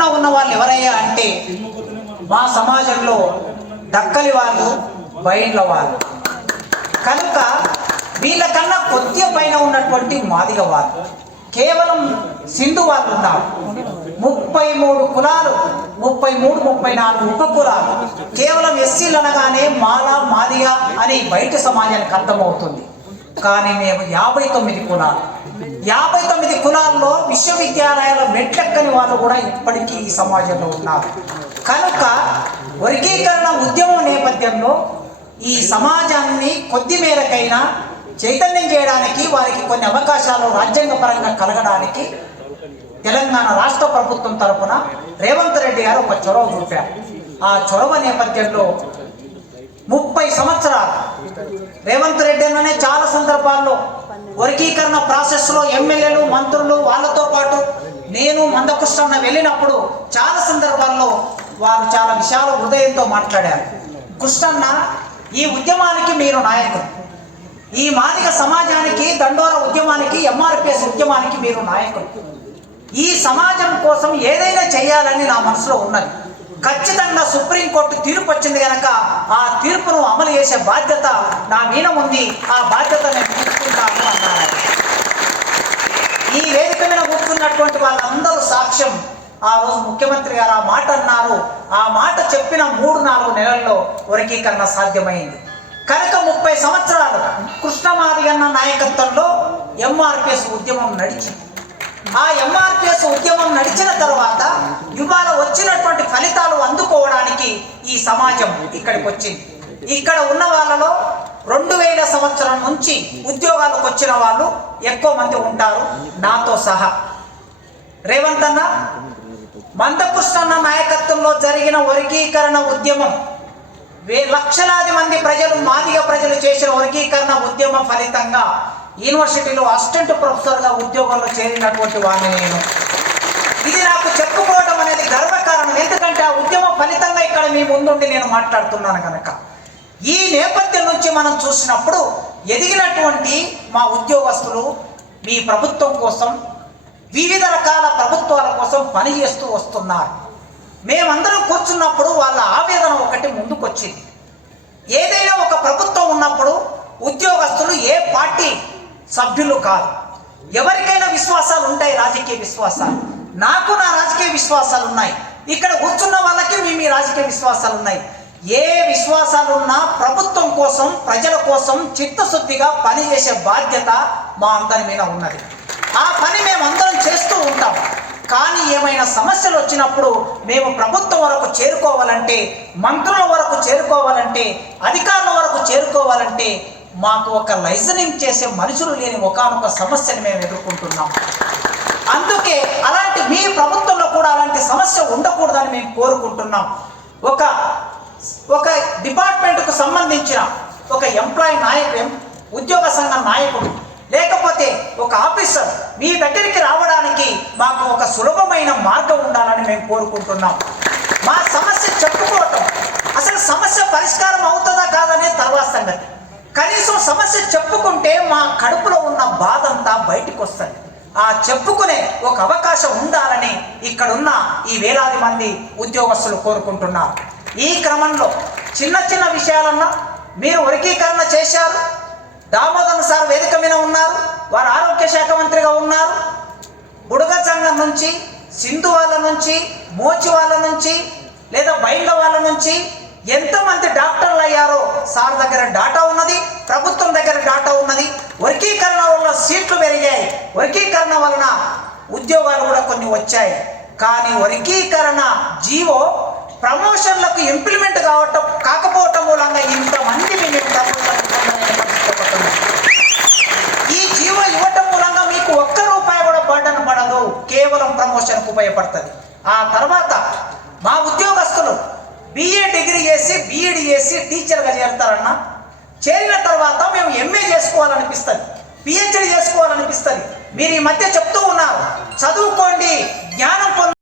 కడుపున ఉన్న వాళ్ళు ఎవరయ్యా అంటే మా సమాజంలో దక్కలి వాళ్ళు, బయళ్ళ వాళ్ళు. కనుక వీళ్ళకన్నా కొద్దిగా పైన ఉన్నటువంటి మాదిగ వాళ్ళు, కేవలం సింధు వాళ్ళు ఉన్నారు. 33 కులాలు, 33, 34 ఉప కులాలు. కేవలం ఎస్సీలు అనగానే మాల, మాదిగ అని బయట సమాజానికి అర్థమవుతుంది. కానీ మేము 59 కులాలు. 59 కులాల్లో విశ్వవిద్యాలయాల మెట్లెక్కని వాళ్ళు కూడా ఇప్పటికీ ఈ సమాజంలో ఉన్నారు. కనుక వర్గీకరణ ఉద్యమం నేపథ్యంలో ఈ సమాజాన్ని కొద్ది మేరకైనా చైతన్యం చేయడానికి, వారికి కొన్ని అవకాశాలు రాజ్యాంగపరంగా కలగడానికి తెలంగాణ రాష్ట్ర ప్రభుత్వం తరఫున రేవంత్ రెడ్డి గారు ఒక చొరవ చూపారు. ఆ చొరవ నేపథ్యంలో 30 సంవత్సరాలు రేవంత్ రెడ్డి అనే చాలా సందర్భాల్లో వర్గీకరణ ప్రాసెస్లో ఎమ్మెల్యేలు, మంత్రులు వాళ్ళతో పాటు నేను మందకృష్ణ వెళ్ళినప్పుడు చాలా సందర్భాల్లో వారు చాలా విశాల హృదయంతో మాట్లాడారు. కృష్ణన్న, ఈ ఉద్యమానికి మీరు నాయకులు, ఈ మాదిగ సమాజానికి, దండోర ఉద్యమానికి, ఎంఆర్పిఎస్ ఉద్యమానికి మీరు నాయకులు. ఈ సమాజం కోసం ఏదైనా చేయాలని నా మనసులో ఉన్నది. ఖచ్చితంగా సుప్రీంకోర్టు తీర్పు వచ్చింది కనుక ఆ తీర్పును అమలు చేసే బాధ్యత నా మీద ఉంది. ఆ బాధ్యత నేను తీసుకుంటాను అన్నారు. ఈ వేదిక మీద కూర్చున్నటువంటి వాళ్ళందరూ సాక్ష్యం. ఆ రోజు ముఖ్యమంత్రి గారు ఆ మాట అన్నారు. ఆ మాట చెప్పిన 3-4 నెలల్లో వర్గీకరణ సాధ్యమైంది. కనుక 30 సంవత్సరాలు కృష్ణమాదిగన్న నాయకత్వంలో ఎంఆర్పిఎస్ ఉద్యమం నడిచింది. ఆ ఎంఆర్పిఎస్ ఉద్యమం నడిచిన తర్వాత ఇవాళ వచ్చినటువంటి ఫలితాలు అందుకోవడానికి ఈ సమాజం ఇక్కడికి వచ్చింది. ఇక్కడ ఉన్న వాళ్ళలో 2000 సంవత్సరం నుంచి ఉద్యోగాలకు వచ్చిన వాళ్ళు ఎక్కువ మంది ఉంటారు, నాతో సహా. రేవంత్ అన్న, మందకృష్ణన్న నాయకత్వంలో జరిగిన వర్గీకరణ ఉద్యమం, లక్షలాది మంది ప్రజలు, మాదిగ ప్రజలు చేసిన వర్గీకరణ ఉద్యమం ఫలితంగా యూనివర్సిటీలో అసిస్టెంట్ ప్రొఫెసర్గా ఉద్యోగంలో చేరినటువంటి వాడిని నేను. ఇది నాకు చెప్పుకోవడం అనేది గర్వకారణం. ఎందుకంటే ఆ ఉద్యమం ఫలితంగా ఇక్కడ మీ ముందుండి నేను మాట్లాడుతున్నాను కనుక. ఈ నేపథ్యం నుంచి మనం చూసినప్పుడు ఎదిగినటువంటి మా ఉద్యోగస్తులు మీ ప్రభుత్వం కోసం, వివిధ రకాల ప్రభుత్వాల కోసం పనిచేస్తూ వస్తున్నారు. మేమందరం కూర్చున్నప్పుడు వాళ్ళ ఆవేదన ఒకటి ముందుకొచ్చింది. ఏదైనా ఒక ప్రభుత్వం ఉన్నప్పుడు ఉద్యోగస్తులు ఏ పార్టీ సభ్యులు కాదు. ఎవరికైనా విశ్వాసాలు ఉంటాయి, రాజకీయ విశ్వాసాలు. నాకు నా రాజకీయ విశ్వాసాలు ఉన్నాయి. ఇక్కడ కూర్చున్న వాళ్ళకి మీ రాజకీయ విశ్వాసాలు ఉన్నాయి. ఏ విశ్వాసాలున్నా ప్రభుత్వం కోసం, ప్రజల కోసం చిత్తశుద్ధిగా పనిచేసే బాధ్యత మా అందరి మీద ఉన్నది. ఆ పని మేమందరం చేస్తూ ఉంటాం. కానీ ఏమైనా సమస్యలు వచ్చినప్పుడు మేము ప్రభుత్వం వరకు చేరుకోవాలంటే, మంత్రుల వరకు చేరుకోవాలంటే, అధికారుల వరకు చేరుకోవాలంటే మాకు ఒక లైజనింగ్ చేసే మనుషులు లేని ఒకానొక సమస్యను మేము ఎదుర్కొంటున్నాం. అందుకే అలాంటి మీ ప్రభుత్వంలో కూడా అలాంటి సమస్య ఉండకూడదని మేము కోరుకుంటున్నాం. ఒక డిపార్ట్మెంట్కు సంబంధించిన ఒక ఎంప్లాయీ నాయకుడు, ఉద్యోగ సంఘ నాయకుడు, లేకపోతే ఒక ఆఫీసర్ మీ దగ్గరికి రావడానికి మాకు ఒక సులభమైన మార్గం ఉండాలని మేము కోరుకుంటున్నాం. మా సమస్య చెప్పుకోవటం, అసలు సమస్య పరిష్కారం అవుతుందా కాదనే తర్వాత సంగతి. కనీసం సమస్య చెప్పుకుంటే మా కడుపులో ఉన్న బాధ అంతా బయటకు వస్తుంది. ఆ చెప్పుకునే ఒక అవకాశం ఉండాలని ఇక్కడున్న ఈ వేలాది మంది ఉద్యోగస్తులు కోరుకుంటున్నారు. ఈ క్రమంలో చిన్న చిన్న విషయాలన్నా మీరు వర్గీకరణ చేశారు. దామోదర్ సార్ వేదిక మీద ఉన్నారు, వారు ఆరోగ్య శాఖ మంత్రిగా ఉన్నారు. బుడగ సంఘం నుంచి, సింధు వాళ్ళ నుంచి, మోచి వాళ్ళ నుంచి, లేదా బయళ్ళ వాళ్ళ నుంచి ఎంతమంది డాక్టర్లు అయ్యారో సార్ దగ్గర డాటా ఉన్నది, ప్రభుత్వం దగ్గర డాటా ఉన్నది. వర్గీకరణ వల్ల సీట్లు పెరిగాయి, వర్గీకరణ వలన ఉద్యోగాలు కూడా కొన్ని వచ్చాయి. కానీ వర్గీకరణ జీవో ప్రమోషన్లకు ఇంప్లిమెంట్ కాకపోవటం మూలంగా ఇంతమంది ఈ జీవో ఇవ్వటం మూలంగా మీకు ₹1 కూడా బర్డన్ పడదు, కేవలం ప్రమోషన్కు ఉపయోగపడుతుంది. ఆ తర్వాత మా ఉద్యోగస్తులు BA డిగ్రీ చేసి, BEd చేసి టీచర్గా చేరుతారన్నా. చేరిన తర్వాత మేము MA చేసుకోవాలనిపిస్తుంది, PhD చేసుకోవాలనిపిస్తుంది. మీరు ఈ మధ్య చెప్తూ ఉన్నారు, చదువుకోండి, జ్ఞానం పొందండి.